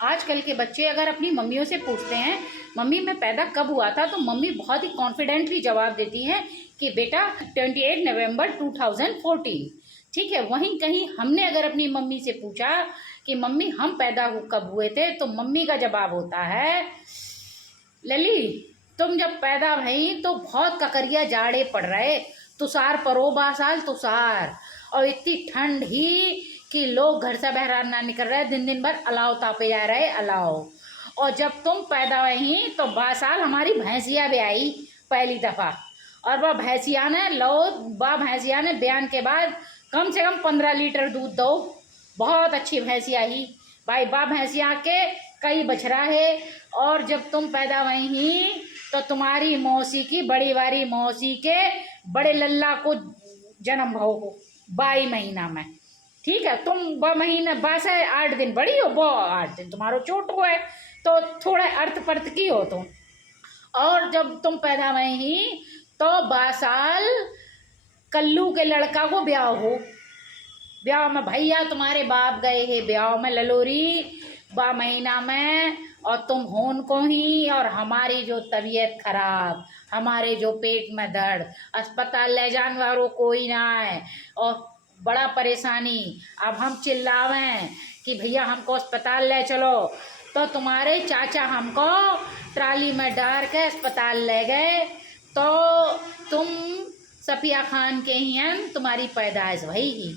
आजकल के बच्चे अगर अपनी मम्मियों से पूछते हैं मम्मी मैं पैदा कब हुआ था, तो मम्मी बहुत ही कॉन्फिडेंटली जवाब देती हैं कि बेटा 28 नवंबर 2014। ठीक है, वहीं कहीं हमने अगर अपनी मम्मी से पूछा कि मम्मी हम पैदा कब हुए थे, तो मम्मी का जवाब होता है लली तुम जब पैदा भई तो बहुत ककरिया जाड़े पड़ रहे, तुषार परो बासाल तुषार, और इतनी ठंड ही कि लोग घर से बाहर ना निकल रहे, दिन दिन भर अलाव तापे जा रहे अलाव। और जब तुम पैदा हुई तो बासाल हमारी भैंसिया भी आई पहली दफ़ा, और वह भैंसिया ने भैंसिया ने बयान के बाद कम से कम 15 लीटर दूध दो, बहुत अच्छी भैंसिया ही भाई। भैंसिया के कई बछड़ा है। और जब तुम पैदा हुई तो तुम्हारी मौसी की बड़ी वारी मौसी के बड़े लल्ला को जन्म भो हो 22 महीना में। ठीक है, तुम 2 महीने 8 दिन बड़ी हो, 8 दिन तुम्हारो छोट हुआ है, तो थोड़ा अर्थ पर्थ की हो तुम। और जब तुम पैदा हुई तो 12 साल कल्लू के लड़का को ब्याह हो, ब्याह में भैया तुम्हारे बाप गए हैं ब्याह में ललोरी 2 महीना में, और तुम होन को ही, और हमारी जो तबीयत खराब, हमारे जो पेट में दर्द, अस्पताल ले जाने वालों कोई ना है, और बड़ा परेशानी। अब हम चिल्लावें कि भैया हमको अस्पताल ले चलो, तो तुम्हारे चाचा हमको ट्राली में डाल के अस्पताल ले गए, तो तुम सफिया खान के ही हैं, तुम्हारी पैदाइश वही ही,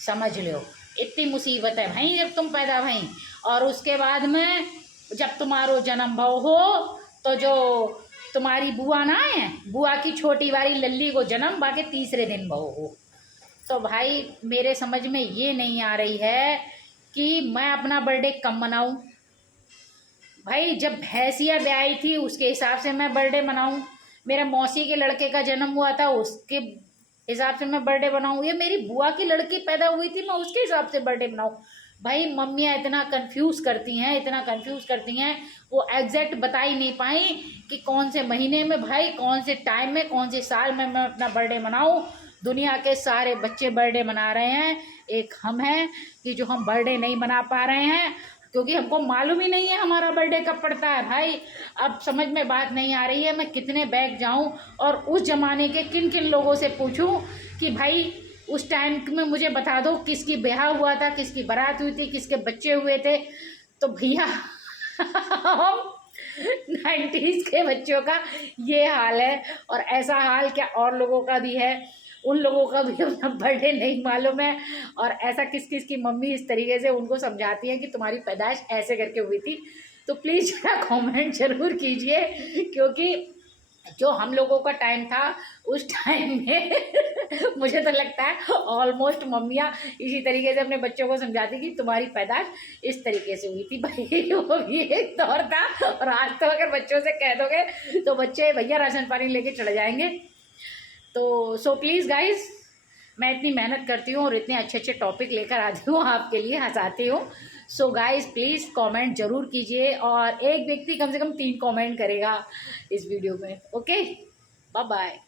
समझ लो इतनी मुसीबत है भाई जब तुम पैदा भई। और उसके बाद में जब तुम्हारो जन्म भव हो तो जो तुम्हारी बुआ ना है, बुआ की छोटी वाली लल्ली को जन्म बाकी तीसरे दिन भव हो। तो भाई मेरे समझ में ये नहीं आ रही है कि मैं अपना बर्थडे कब मनाऊं। भाई जब भैंसिया ब्याई थी उसके हिसाब से मैं बर्थडे मनाऊं, मेरे मौसी के लड़के का जन्म हुआ था उसके हिसाब से मैं बर्थडे बनाऊं, ये मेरी बुआ की लड़की पैदा हुई थी मैं उसके हिसाब से बर्थडे बनाऊं। भाई मम्मियाँ इतना कंफ्यूज करती हैं, इतना कंफ्यूज करती हैं, वो एग्जैक्ट बता ही नहीं पाई कि कौन से महीने में भाई, कौन से टाइम में, कौन से साल में मैं अपना बर्थडे मनाऊं। दुनिया के सारे बच्चे बर्थडे मना रहे हैं, एक हम हैं कि जो हम बर्थडे नहीं मना पा रहे हैं क्योंकि हमको मालूम ही नहीं है हमारा बर्थडे कब पड़ता है। भाई अब समझ में बात नहीं आ रही है मैं कितने बैग जाऊं और उस ज़माने के किन किन लोगों से पूछूं कि भाई उस टाइम में मुझे बता दो किसकी ब्याह हुआ था, किसकी बारात हुई थी, किसके बच्चे हुए थे। तो भैया 90s के बच्चों का ये हाल है, और ऐसा हाल क्या और लोगों का भी है, उन लोगों का भी अपना बर्थडे नहीं मालूम है, और ऐसा किस किस की मम्मी इस तरीके से उनको समझाती है कि तुम्हारी पैदाइश ऐसे करके हुई थी। तो प्लीज़ जरा कमेंट जरूर कीजिए, क्योंकि जो हम लोगों का टाइम था उस टाइम में मुझे तो लगता है ऑलमोस्ट मम्मियाँ इसी तरीके से अपने बच्चों को समझाती कि तुम्हारी पैदाइश इस तरीके से हुई थी। भाई वो भी एक दौर था, और आज तो अगर बच्चों से कह दोगे तो बच्चे भैया राशन पानी लेके चले जाएंगे। तो सो प्लीज़ गाइज, मैं इतनी मेहनत करती हूँ और इतने अच्छे अच्छे टॉपिक लेकर आती हूँ आपके लिए, हंसाती हूँ। सो गाइज प्लीज़ कमेंट ज़रूर कीजिए, और एक व्यक्ति कम से कम 3 कमेंट करेगा इस वीडियो में। Okay, bye bye.